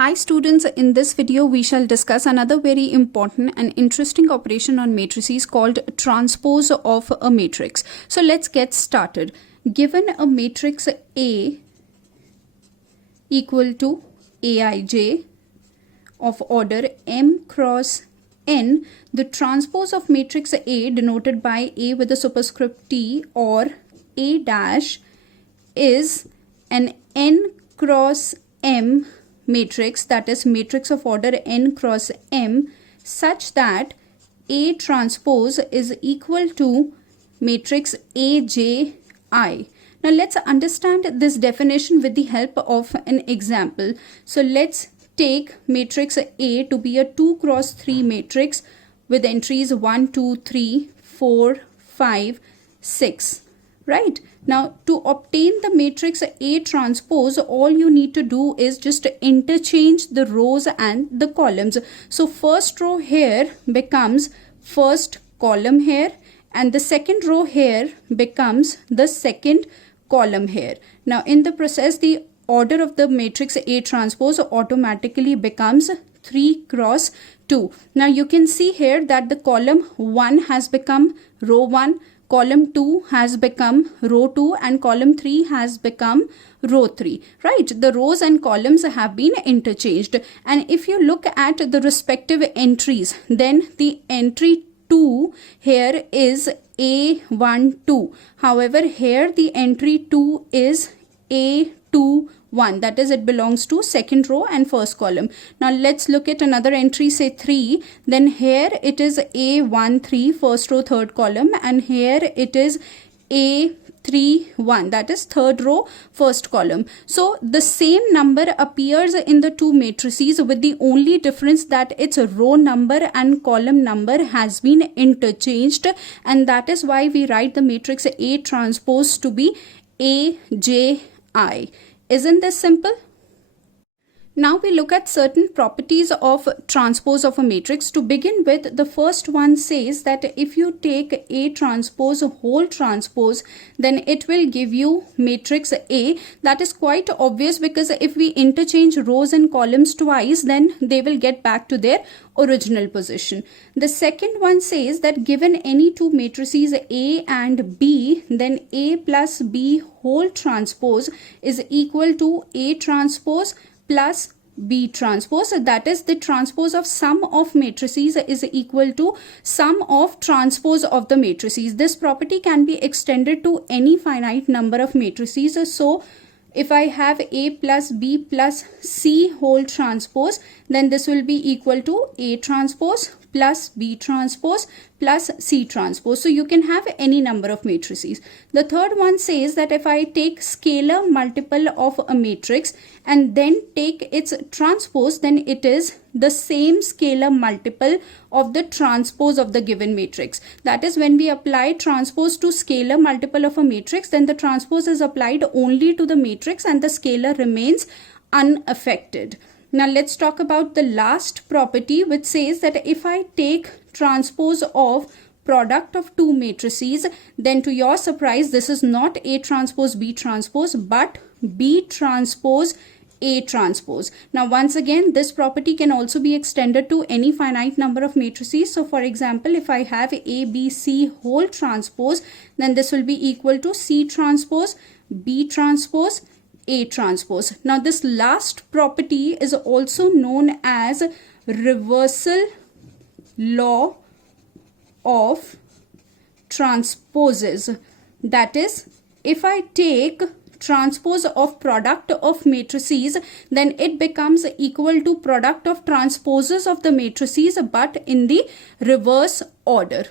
Hi students, in this video we shall discuss another very important and interesting operation on matrices called transpose of a matrix. So let's get started. Given a matrix A equal to Aij of order m cross n, the transpose of matrix A denoted by A with the superscript T or A dash is an n cross m matrix, that is matrix of order n cross m, such that A transpose is equal to matrix Aj. Now let's understand this definition with the help of an example. So let's take matrix A to be a 2 cross 3 matrix with entries 1, 2, 3, 4, 5, 6. Right? Now, to obtain the matrix A transpose, all you need to do is just interchange the rows and the columns. So, first row here becomes first column here, and the second row here becomes the second column here. Now, in the process, the order of the matrix A transpose automatically becomes 3 cross 2. Now, you can see here that the column 1 has become row 1, column 2 has become row 2, and column 3 has become row 3, right? The rows and columns have been interchanged. And if you look at the respective entries, then the entry 2 here is A12. However, here the entry 2 is A21. That is, it belongs to second row and first column. Now let's look at another entry, say 3. Then here it is A13, first row, third column, and here it is A31, that is third row, first column. So the same number appears in the two matrices, with the only difference that its row number and column number has been interchanged, and that is why we write the matrix A transpose to be Aj. Isn't this simple? Now we look at certain properties of transpose of a matrix. To begin with, the first one says that if you take A transpose whole transpose, then it will give you matrix A. That is quite obvious, because if we interchange rows and columns twice, then they will get back to their original position. The second one says that given any two matrices A and B, then A plus B whole transpose is equal to A transpose plus B transpose. That is, the transpose of sum of matrices is equal to sum of transpose of the matrices. This property can be extended to any finite number of matrices. So if I have A plus B plus C whole transpose, then this will be equal to A transpose plus B transpose plus C transpose. So you can have any number of matrices. The third one says that if I take scalar multiple of a matrix and then take its transpose, then it is the same scalar multiple of the transpose of the given matrix. That is, when we apply transpose to scalar multiple of a matrix, then the transpose is applied only to the matrix and the scalar remains unaffected. Now let's talk about the last property, which says that if I take transpose of product of two matrices, then to your surprise, this is not A transpose B transpose, but B transpose A transpose. Now once again, this property can also be extended to any finite number of matrices. So for example, if I have A, B, C whole transpose, then this will be equal to C transpose, B transpose, A transpose. Now this last property is also known as reversal law of transposes. That is, if I take transpose of product of matrices, then it becomes equal to product of transposes of the matrices, but in the reverse order.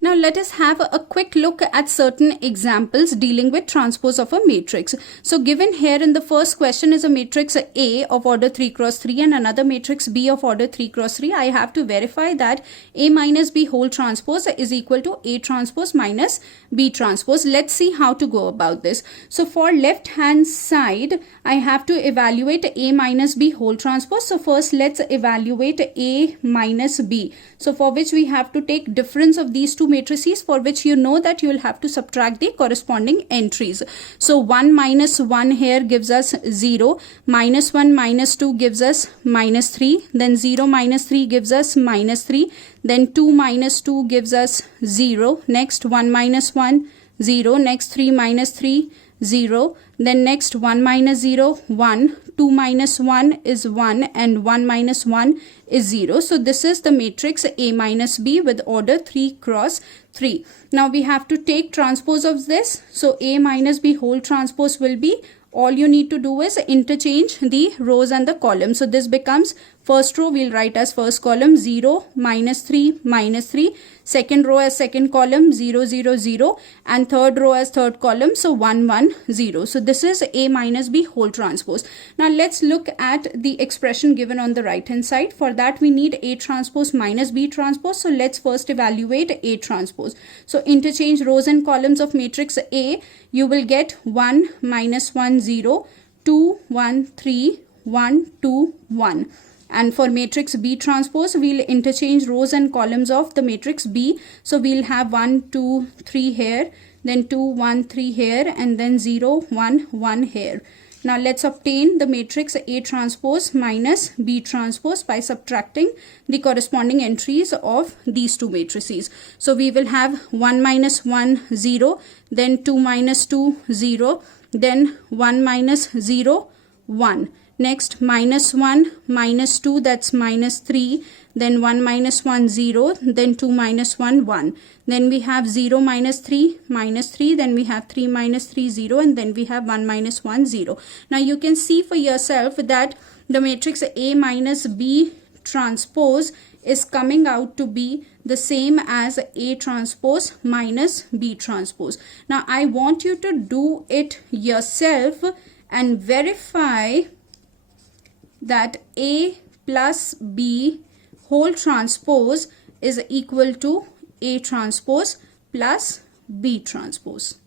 Now let us have a quick look at certain examples dealing with transpose of a matrix. So given here in the first question is a matrix A of order 3 cross 3 and another matrix B of order 3 cross 3. I have to verify that A minus B whole transpose is equal to A transpose minus B transpose. Let's see how to go about this. So for left hand side, I have to evaluate A minus B whole transpose. So first let's evaluate A minus B. So for which we have to take difference of these two matrices for which you know that you will have to subtract the corresponding entries. So 1 minus 1 here gives us 0, minus 1 minus 2 gives us minus 3, then 0 minus 3 gives us minus 3, then 2 minus 2 gives us 0, next 1 minus 1, 0, next 3 minus 3, 0, then next 1 minus 0, 1, 2 minus 1 is 1 and 1 minus 1 is 0. So this is the matrix A minus B with order 3 cross 3. Now we have to take transpose of this. So A minus B whole transpose will be, all you need to do is interchange the rows and the columns. So this becomes, first row we'll write as first column 0, minus 3, minus 3. Second row as second column 0, 0, 0. And third row as third column, so 1, 1, 0. So this is A minus B whole transpose. Now let's look at the expression given on the right hand side. For that we need A transpose minus B transpose. So let's first evaluate A transpose. So interchange rows and columns of matrix A. You will get 1, minus 1, 0, 2, 1, 3, 1, 2, 1. And for matrix B transpose, we'll interchange rows and columns of the matrix B. So we'll have 1, 2, 3 here, then 2, 1, 3 here, and then 0, 1, 1 here. Now let's obtain the matrix A transpose minus B transpose by subtracting the corresponding entries of these two matrices. So we will have 1 minus 1, 0, then 2 minus 2, 0, then 1 minus 0, 1. Next minus 1, minus 2, that's minus 3, then 1 minus 1, 0, then 2 minus 1, 1. Then we have 0 minus 3, then we have 3 minus 3, 0, and then we have 1 minus 1, 0. Now you can see for yourself that the matrix A minus B transpose is coming out to be the same as A transpose minus B transpose. Now I want you to do it yourself and verify that A plus B whole transpose is equal to A transpose plus B transpose.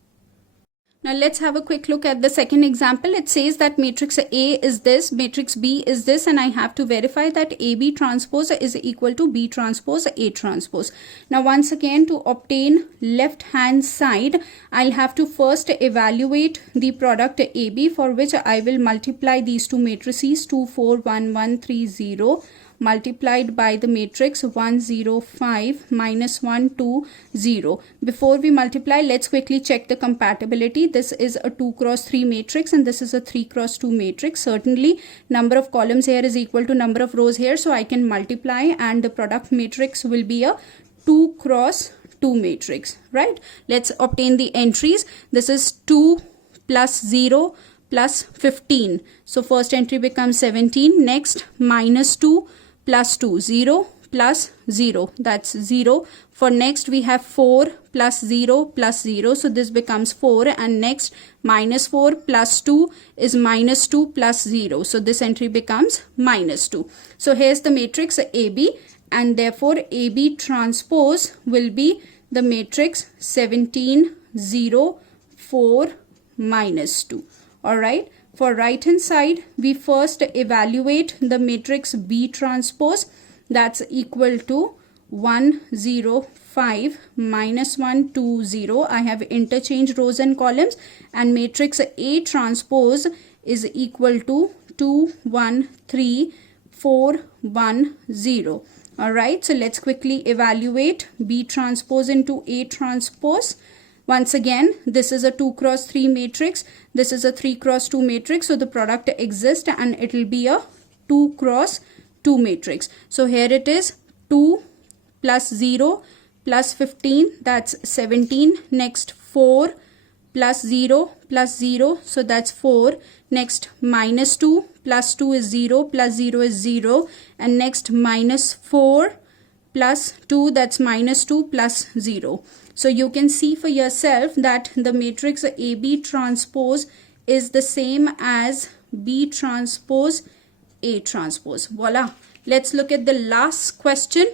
Now let's have a quick look at the second example. It says that matrix A is this, matrix B is this, and I have to verify that AB transpose is equal to B transpose A transpose. Now once again, to obtain left hand side, I'll have to first evaluate the product AB, for which I will multiply these two matrices 2, 4, 1, 1, 3, 0 multiplied by the matrix 1, 0, 5, minus 1, 2, 0. Before we multiply, let's quickly check the compatibility. This is a 2 cross 3 matrix and this is a 3 cross 2 matrix. Certainly, number of columns here is equal to number of rows here. So I can multiply and the product matrix will be a 2 cross 2 matrix, right? Let's obtain the entries. This is 2 plus 0 plus 15. So first entry becomes 17. Next, minus 2 plus 2, 0 plus 0, that's 0. For next we have 4 plus 0 plus 0, so this becomes 4, and next minus 4 plus 2 is minus 2 plus 0, so this entry becomes minus 2. So here's the matrix AB, and therefore AB transpose will be the matrix 17, 0, 4, minus 2. Alright. For right hand side, we first evaluate the matrix B transpose, that's equal to 1, 0, 5, minus 1, 2, 0. I have interchanged rows and columns, and matrix A transpose is equal to 2, 1, 3, 4, 1, 0. Alright, so let's quickly evaluate B transpose into A transpose. Once again, this is a 2 cross 3 matrix. This is a 3 cross 2 matrix. So the product exists and it will be a 2 cross 2 matrix. So here it is 2 plus 0 plus 15. That's 17. Next 4 plus 0 plus 0. So that's 4. Next minus 2 plus 2 is 0 plus 0 is 0. And next minus 4 plus 2, that's minus 2 plus 0. So you can see for yourself that the matrix AB transpose is the same as B transpose A transpose. Voila. Let's look at the last question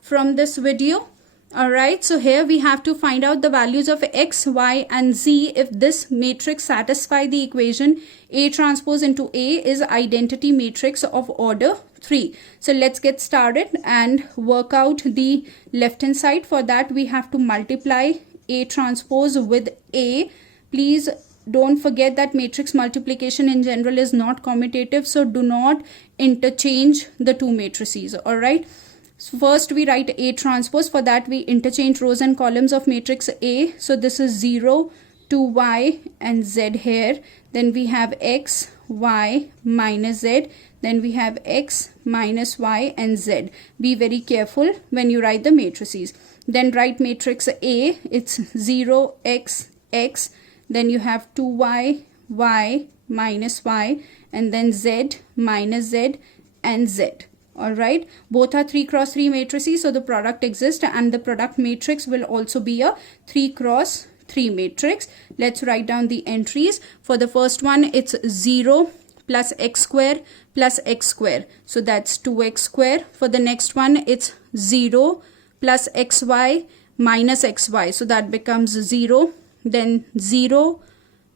from this video. Alright, so here we have to find out the values of x, y and z if this matrix satisfy the equation A transpose into A is identity matrix of order 3. So let's get started and work out the left hand side. For that we have to multiply A transpose with A. Please don't forget that matrix multiplication in general is not commutative, so do not interchange the two matrices. Alright. So first we write A transpose. For that we interchange rows and columns of matrix A. So this is 0 to y and z here. Then we have x, y minus z. Then we have x minus y and z. Be very careful when you write the matrices. Then write matrix A. It's 0, x, x. Then you have 2y, y minus y. And then z minus z and z. Alright, both are 3 cross 3 matrices, so the product exists and the product matrix will also be a 3 cross 3 matrix. Let's write down the entries. For the first one, it's 0 plus x square plus x square. So that's 2x square. For the next one, it's 0 plus xy minus xy. So that becomes 0. Then 0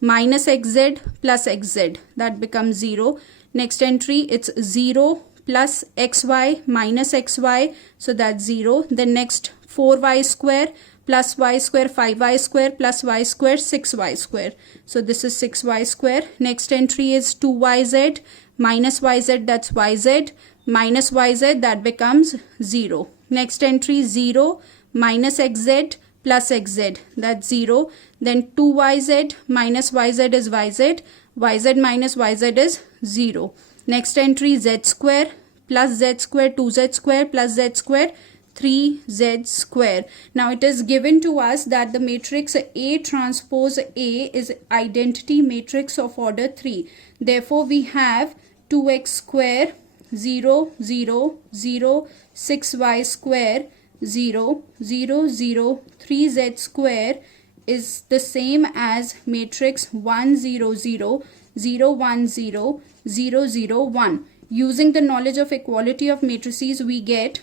minus xz plus xz. That becomes 0. Next entry, it's 0 plus xy minus xy, so that's 0. Then next 4y square plus y square, 5y square plus y square, 6y square. So this is 6y square. Next entry is 2yz minus yz, that's yz, minus yz, that becomes 0. Next entry 0 minus xz plus xz, that's 0. Then 2yz minus yz is yz, yz minus yz is 0. Next entry z square plus z square, 2z square plus z square, 3z square. Now it is given to us that the matrix A transpose A is identity matrix of order 3. Therefore we have 2x square 0 0 0 6y square 0 0 0 3z square is the same as matrix 1 0 0 0 1 0 0 0 1. Using the knowledge of equality of matrices, we get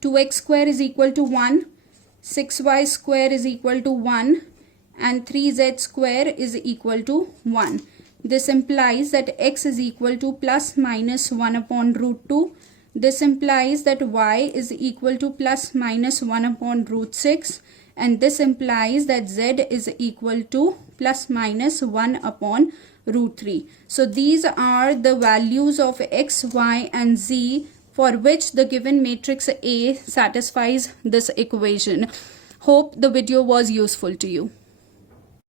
2x square is equal to 1, 6y square is equal to 1 and 3z square is equal to 1. This implies that x is equal to plus minus 1 upon root 2. This implies that y is equal to plus minus 1 upon root 6. And this implies that z is equal to plus minus 1 upon root 3. So these are the values of x, y and z for which the given matrix A satisfies this equation. Hope the video was useful to you.